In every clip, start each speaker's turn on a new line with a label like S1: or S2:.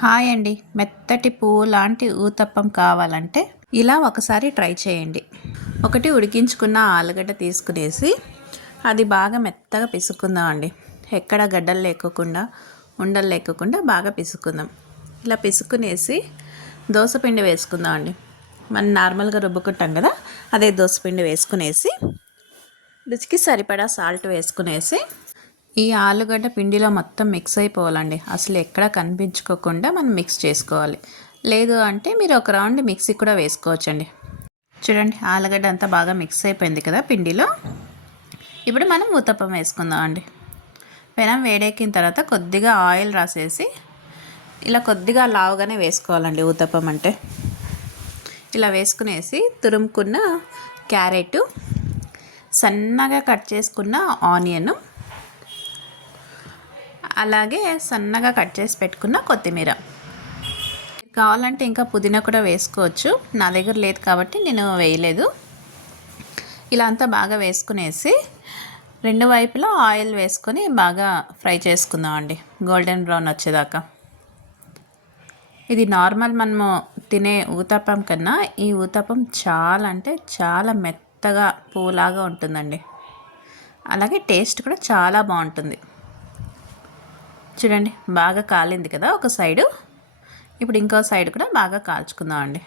S1: Hi అండి. మెత్తటి పువ్వు లాంటి ఊతప్పం కావాలంటే ఇలా ఒకసారి ట్రై చేయండి. ఒకటి ఉడికించుకున్న ఆలుగడ్డ తీసుకునేసి అది బాగా మెత్తగా పిసుకుందాం అండి ఎక్కడ గడ్డలు లేకుండా ఉండలు లేకుండా బాగా పిసుకుందాం ఇలా పిసుకునేసి దోసపిండి వేసుకుందాం అండి మనం నార్మల్గా రుబ్బుకుంటాం కదా అదే దోసపిండి వేసుకునేసి రుచికి సరిపడా సాల్ట్ వేసుకునేసి ఈ ఆలుగడ్డ పిండిలో మొత్తం మిక్స్ అయిపోవాలండి. అసలు ఎక్కడ కనిపించుకోకుండా మనం మిక్స్ చేసుకోవాలి. లేదు అంటే మీరు ఒక రౌండ్ మిక్సీ కూడా వేసుకోవచ్చండి. చూడండి ఆలుగడ్డ అంతా బాగా మిక్స్ అయిపోయింది కదా పిండిలో. ఇప్పుడు మనం ఊతప్పం వేసుకుందాం అండి పెనం వేడెక్కిన తర్వాత కొద్దిగా ఆయిల్ రాసేసి ఇలా కొద్దిగా లావుగానే వేసుకోవాలండి ఊతప్పం అంటే. ఇలా వేసుకునేసి తురుముకున్న క్యారెట్ సన్నగా కట్ చేసుకున్న ఆనియను అలాగే సన్నగా కట్ చేసి పెట్టుకున్న కొత్తిమీర. కావాలంటే ఇంకా పుదీనా కూడా వేసుకోవచ్చు. నా దగ్గర లేదు కాబట్టి నేను వేయలేదు. ఇలా అంతా బాగా వేసుకునేసి రెండు వైపులా ఆయిల్ వేసుకొని బాగా ఫ్రై చేసుకుందాం అండి. గోల్డెన్ బ్రౌన్ వచ్చేదాకా. ఇది నార్మల్ మనము తినే ఊతప్పం కన్నా ఈ ఊతప్పం చాలా అంటే చాలా మెత్తగా పూలాగా ఉంటుందండి. అలాగే టేస్ట్ కూడా చాలా బాగుంటుంది. చూడండి బాగా కాలింది కదా ఒక సైడు. ఇప్పుడు ఇంకో సైడ్ కూడా బాగా కాల్చుకుందాం అండి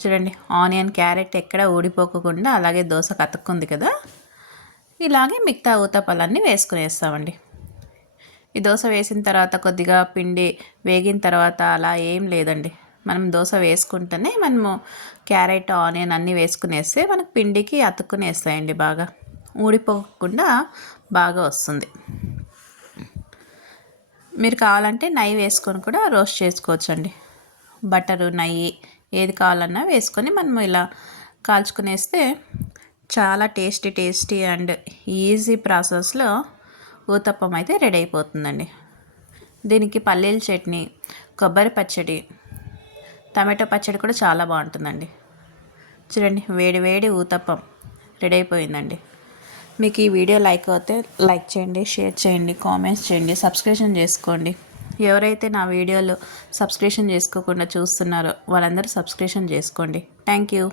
S1: చూడండి ఆనియన్ క్యారెట్ ఎక్కడ ఊడిపోకుండా అలాగే దోశ కతుక్కుంది కదా. ఇలాగే మిగతా ఊతపాలన్నీ వేసుకునేస్తామండి. ఈ దోశ వేసిన తర్వాత కొద్దిగా పిండి వేగిన తర్వాత అలా ఏం లేదండి. మనం దోశ వేసుకుంటేనే మనము క్యారెట్ ఆనియన్ అన్నీ వేసుకునేస్తే మనకు పిండికి అతుక్కునేస్తాయండి బాగా. ఊడిపోకుండా బాగా వస్తుంది. మీరు కావాలంటే నెయ్యి వేసుకొని కూడా రోస్ట్ చేసుకోవచ్చండి. బటరు నెయ్యి ఏది కావాలన్నా వేసుకొని మనం ఇలా కాల్చుకునేస్తే చాలా టేస్టీ టేస్టీ అండ్ ఈజీ ప్రాసెస్లో ఊతప్పం అయితే రెడీ అయిపోతుందండి. దీనికి పల్లీల చట్నీ కొబ్బరి పచ్చడి టమాటో పచ్చడి కూడా చాలా బాగుంటుందండి. చూడండి వేడి వేడి ఊతప్పం రెడీ అయిపోయిందండి. మీకు ఈ వీడియో లైక్ అవుతే లైక్ చేయండి షేర్ చేయండి కామెంట్స్ చేయండి సబ్స్క్రిప్షన్ చేసుకోండి. ఎవరైతే నా వీడియోలు సబ్స్క్రిప్షన్ చేసుకోకుండా చూస్తున్నారో వాళ్ళందరూ సబ్స్క్రిప్షన్ చేసుకోండి. Thank you.